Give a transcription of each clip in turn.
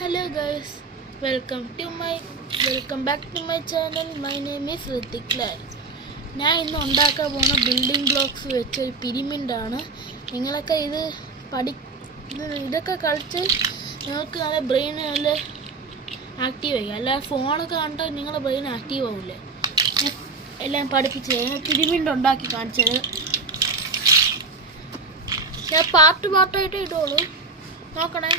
Hello guys, welcome back to my channel. My name is Ritik Lal. ഞാൻ ഇന്ന് ഉണ്ടാക്കാൻ പോകുന്ന ബിൽഡിംഗ് ബ്ലോക്സ് വെച്ച ഒരു പിരമിഡാണ്. നിങ്ങളൊക്കെ ഇതൊക്കെ കളിച്ച് നിങ്ങൾക്ക് നല്ല ബ്രെയിൻ നല്ല ആക്റ്റീവ് ആയി. അല്ലാതെ ഫോണൊക്കെ കണ്ടാൽ നിങ്ങളുടെ ബ്രെയിൻ ആക്റ്റീവ് ആവില്ലേ. എല്ലാം പഠിപ്പിച്ച് പിരമിഡ് ഉണ്ടാക്കി കാണിച്ചത്. ഞാൻ പാർട്ടായിട്ട് ഇടുള്ളൂ, നോക്കണേ.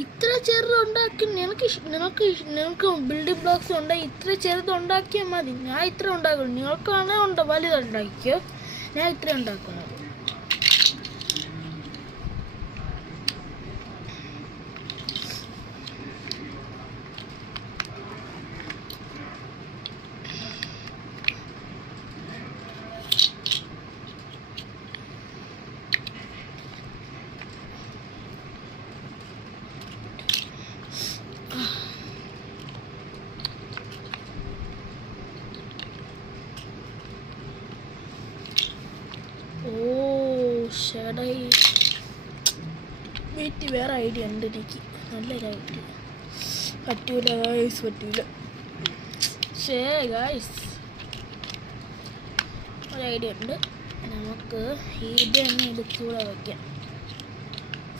ഇത്ര ചെറുതുണ്ടാക്കി നിങ്ങൾക്ക് ബിൽഡിംഗ് ബ്ലോക്സ് ഉണ്ടായി ഇത്ര ചെറുതുണ്ടാക്കിയാൽ മതി. ഞാൻ ഇത്ര ഉണ്ടാക്കുള്ളൂ. നിങ്ങൾക്കാണെങ്കിൽ വലുതുണ്ടാക്കിയോ. ഞാൻ ഇത്ര ഉണ്ടാക്കുന്നത്. ഷേഡായി വെയിറ്റ്, വേറെ ഐഡിയ ഉണ്ട് എനിക്ക്. നല്ലൊരു ഐഡിയ. പറ്റൂല ഗായ്സ്, ഒരു ഐഡിയ ഉണ്ട്. നമുക്ക് ഇത് തന്നെ എടുത്തുകൂടെ വയ്ക്കാം.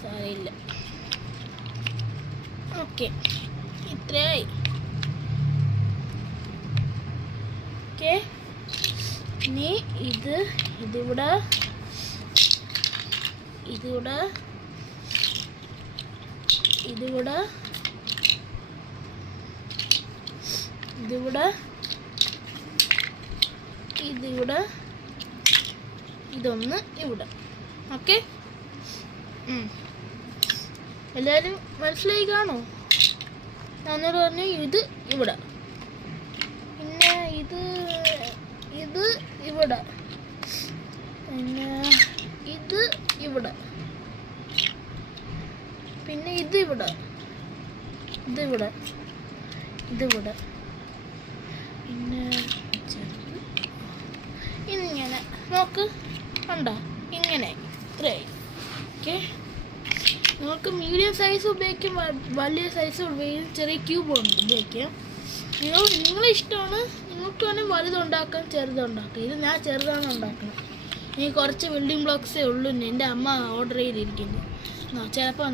സാരമില്ല. ഓക്കെ, ഇത്രയായി. ഓക്കെ, ഇനി ഇതിവിടെ ഇതൊന്ന് ഇവിടെ. ഓക്കെ, എല്ലാവരും മനസ്സിലായി കാണോ? ഞാനോട് പറഞ്ഞു ഇത് ഇവിടെ, പിന്നെ ഇത് ഇവിടെ, പിന്നെ ഇത് ഇവിടെ, പിന്നെ ഇതിവിടെ, പിന്നെ ഇങ്ങനെ നോക്ക്, കണ്ടോ? ഇങ്ങനെ ഇത്രയായി. ഓക്കെ, നിങ്ങൾക്ക് മീഡിയം സൈസ് ഉപയോഗിക്കാം, വലിയ സൈസ് ഉപയോഗിക്കാം, ചെറിയ ക്യൂബ് ഉപയോഗിക്കാം. നിങ്ങളെ ഇഷ്ടമാണ്. നിങ്ങൾക്ക് വേണമെങ്കിൽ വലുതുണ്ടാക്കാം, ചെറുതുണ്ടാക്കാം. ഇത് ഞാൻ ചെറുതാണ് ഉണ്ടാക്കണം. ഇനി കുറച്ച് ബിൽഡിംഗ് ബ്ലോക്സേ ഉള്ളൂ. എൻ്റെ അമ്മ ഓർഡർ ചെയ്തിരിക്കുന്നു. ചിലപ്പോൾ